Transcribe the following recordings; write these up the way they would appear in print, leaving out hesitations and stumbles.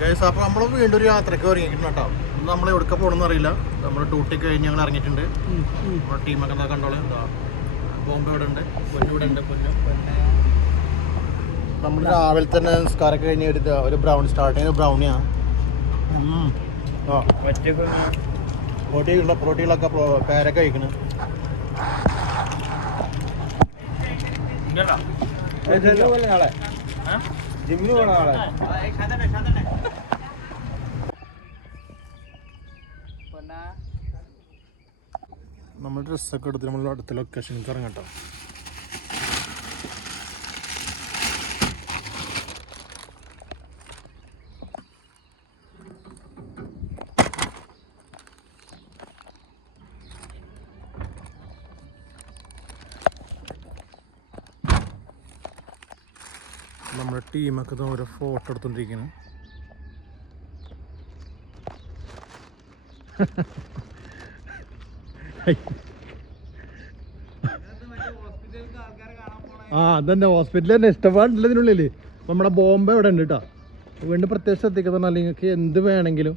Guys, അപ്പോൾ നമ്മൾ വീണ്ടും ഒരു യാത്രയ്ക്ക് ഇറങ്ങിയിട്ടുണ്ട് കേട്ടോ. നമ്മൾ എവിടെ പോകണമെന്ന് അറിയില്ല. നമ്മൾ ഡ്യൂട്ടി കഴിഞ്ഞ് ഞങ്ങൾ ഇറങ്ങിയിട്ടുണ്ട്. നമ്മുടെ ടീമൊക്കെ എന്താ കണ്ടോളൂ. എന്താ ബോംബെ ഇവിടെ ഉണ്ട്, പൊന്നു ഇവിടെ ഉണ്ട്. നമ്മൾ രാവിലെ തന്നെ നിസ്കാരമൊക്കെ കഴിഞ്ഞ് ഒരു ബ്രൗണി സ്റ്റാർട്ട് ചെയ്യുന്ന ബ്രൗണിയാണ്. പ്രോട്ടീനുകളൊക്കെ പേരൊക്കെ കഴിക്കണം. ജിമ്മിന് പോണ ആളെ നമ്മൾ ഡ്രസ്സൊക്കെ എടുത്ത് നമ്മൾ അടുത്ത ലൊക്കേഷനിലേക്ക് ഇറങ്ങട്ടോ. നമ്മുടെ ടീമൊക്കെ ഓരോ ഫോട്ടോ എടുത്തോണ്ടിരിക്കുന്നു. അതന്നെ ഹോസ്പിറ്റലിൽ തന്നെ ഇഷ്ടപ്പാടില്ല ഇതിനുള്ളിൽ. നമ്മുടെ ബോംബെ ഇവിടെ ഉണ്ട് കേട്ടോ. വീണ്ടും പ്രത്യേകം ശ്രദ്ധിക്കുന്ന നിങ്ങൾക്ക് എന്ത് വേണമെങ്കിലും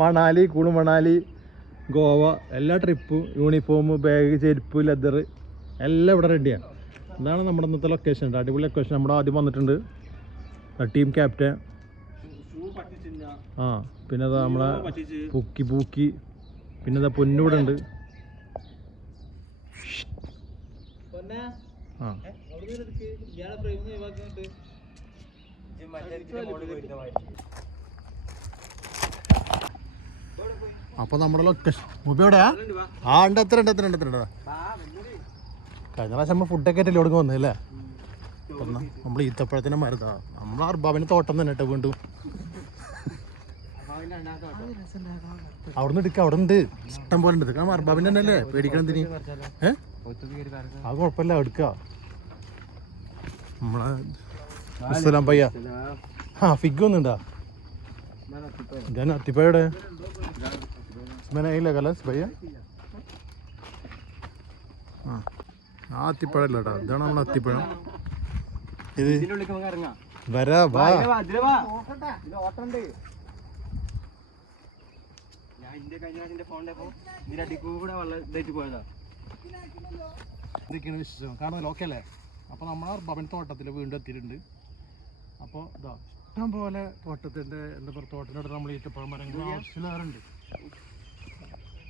മണാലി, കുളു മണാലി, ഗോവ എല്ലാ ട്രിപ്പും, യൂണിഫോം, ബാഗ്, ചെരുപ്പ്, ലെതർ എല്ലാം ഇവിടെ റെഡിയാണ്. ഇതാണ് നമ്മുടെ ഇന്നത്തെ ലൊക്കേഷൻ. അടിപൊളി ലൊക്കേഷൻ. നമ്മുടെ ആദ്യം വന്നിട്ടുണ്ട് ടീം ക്യാപ്റ്റൻ. പിന്നെ അതാ നമ്മളെ പൂക്കി. പിന്നെ അതാ പൊന്നൂടെ ഉണ്ട്. അപ്പൊ നമ്മുടെ ലൊക്കേഷൻ എവിടെയാ? ഉണ്ട്. എത്ര കഴിഞ്ഞ പ്രാവശ്യം നമ്മൾ ഫുഡൊക്കെ ആയിട്ടല്ലേ ഇവിടെ വന്നല്ലേ. നമ്മൾ ഈത്തപ്പഴത്തിൻ്റെ മരുന്നാ. നമ്മൾ അർബാബിന് തോട്ടം തന്നെ കേട്ടോ. വീണ്ടും അവിടുന്ന് എടുക്കുക. അവിടെ ഉണ്ട് ഇഷ്ടം പോലെ ഉണ്ട്. കാരണം അർബാബിൻ്റെ തന്നെ അല്ലേ, പേടിക്കണം എന്തിന്. അത് കുഴപ്പമില്ല, എടുക്കുക. നമ്മളെ അസ്സലാം പയ്യ. ഫിഗ് ഒന്നുണ്ടാ? ഞാൻ അത്തിപ്പഴയുടെ ഇല്ല കലസ് പയ്യ. ആ അത്തിപ്പഴല്ല കേട്ടോ, ഇതാണ് നമ്മളെ അത്തിപ്പഴം. ഇത് വരാ വാ. ഇതൊക്കെയാണ് വിശ്വാസം. കാണുന്നല്ലോ, ഓക്കെ അല്ലേ? അപ്പോൾ നമ്മൾ അർബാബിൻ തോട്ടത്തിൽ വീണ്ടും എത്തിയിട്ടുണ്ട്. അപ്പോൾ ഇതാ ഇഷ്ടം പോലെ തോട്ടത്തിൻ്റെ എന്താ പറയുക, തോട്ടത്തിനോട് നമ്മൾ ഈറ്റപ്പഴം മരങ്ങൾ ആവശ്യമില്ലാറുണ്ട്.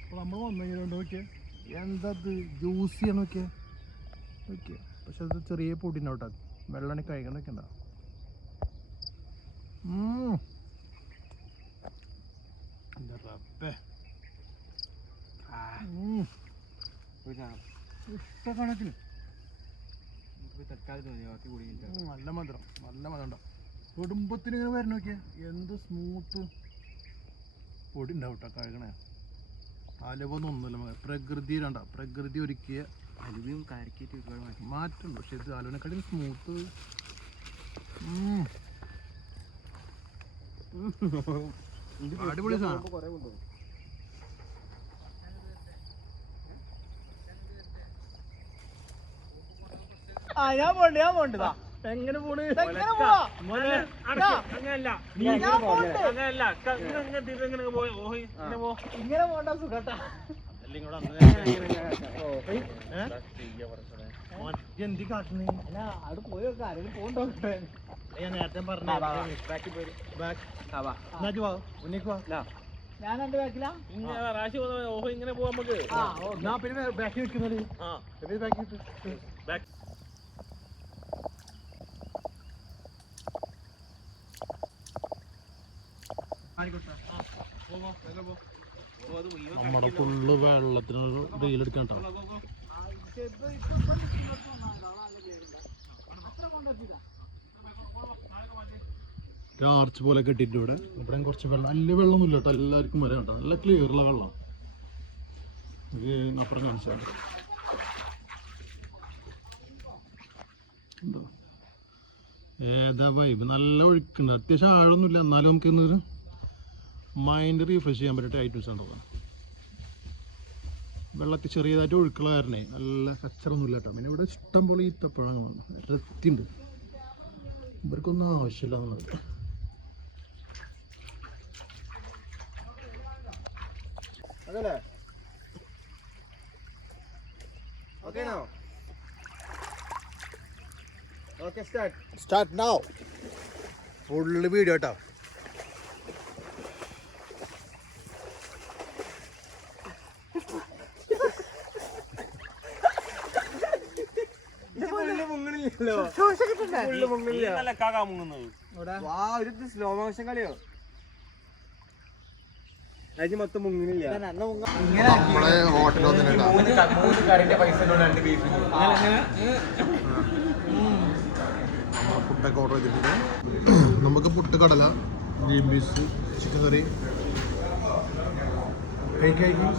അപ്പോൾ നമ്മൾ വന്നു കഴിഞ്ഞാൽ നോക്കിയേ എന്തത് ജ്യൂസിയാണ് നോക്കിയേ. ഓക്കെ, പക്ഷെ അത് ചെറിയ പൊടി ഉണ്ടാവട്ടെ. വെള്ളമാണ് കഴിക്കണൊക്കെ ഉണ്ടാവും. എന്താ റബ്ബേ, ഇഷ്ടക്കണക്കിന് നല്ല മധുരം ഉണ്ടാവും. കുടുംബത്തിന് ഇങ്ങനെ വരണം നോക്കിയാൽ എന്ത് സ്മൂത്ത് പൊടി ഉണ്ടാവും കേട്ടോ. കഴുകണേ അലവൊന്നൊന്നുമില്ല. പ്രകൃതിയിലുണ്ട, പ്രകൃതി ഒരുക്കിയ അലുവയും കാരക്കേറ്റ് മാറ്റുണ്ട്. പക്ഷെ ഇത് അലുവിനെക്കാളും സ്മൂത്ത്. അടിപൊളി സാധനം. ഞാൻ പോണ്ടതാ. എങ്ങനെ പോണ്? ഇങ്ങനെ പോണ്ട സുഖട്ടാ. എന്തി കാട്ടുന്ന അവിടെ പോയി ആരെങ്കിലും പോകണ്ടോ? ഞാൻ നേരത്തെ പറഞ്ഞു. ഞാൻ എന്റെ ബാക്കിലാ. ഓഹോ, ഇങ്ങനെ പോവാ നമുക്ക്. പിന്നെ ബാക്കി വെക്കുന്നത് നമ്മുടെ ഫുള്ള് വെള്ളത്തിനൊരു റീലെടുക്കാൻ കേട്ടോ. ആർച്ച് പോലെ കെട്ടിയിട്ട് ഇവിടെ കുറച്ച് വെള്ളം. നല്ല വെള്ളമൊന്നുമില്ല കേട്ടോ, എല്ലാവർക്കും വരാം കേട്ടോ. നല്ല ക്ലിയറുള്ള വെള്ളം. ഇത് അപ്പുറം കാണിച്ചാൽ എന്താ ഏതാ വൈബ്. നല്ല ഒഴുക്കുണ്ട്, അത്യാവശ്യം ആഴമൊന്നുമില്ല. എന്നാലും നമുക്ക് ഇന്നൊരു മൈൻഡ് റീഫ്രഷ് ചെയ്യാൻ പറ്റിയ ഐറ്റംസ് ആണ്. വെള്ളത്തിൽ ചെറിയതായിട്ട് ഒഴുക്കുള്ള കാരണേ നല്ല കച്ചറൊന്നുമില്ല കേട്ടോ. പിന്നെ ഇവിടെ ഇഷ്ടം പോലെ ഈത്തപ്പഴങ്ങളാണ്, രത്തിണ്ട്. ഇവർക്കൊന്നും ആവശ്യമില്ല. അതല്ലേ okay no okay start now full video കേട്ടോ. സ്ലോ മോഷൻ കളിയോ മൊത്തം മുങ്ങണില്ല. നമ്മളെ ഹോട്ടലിൽ ഫുഡൊക്കെ ഓർഡർ ചെയ്തിട്ടുണ്ട്. നമുക്ക് പുട്ട്, കടല, ഗ്രീൻ പീസ്, ചിക്കൻ കറി കഴിക്കും.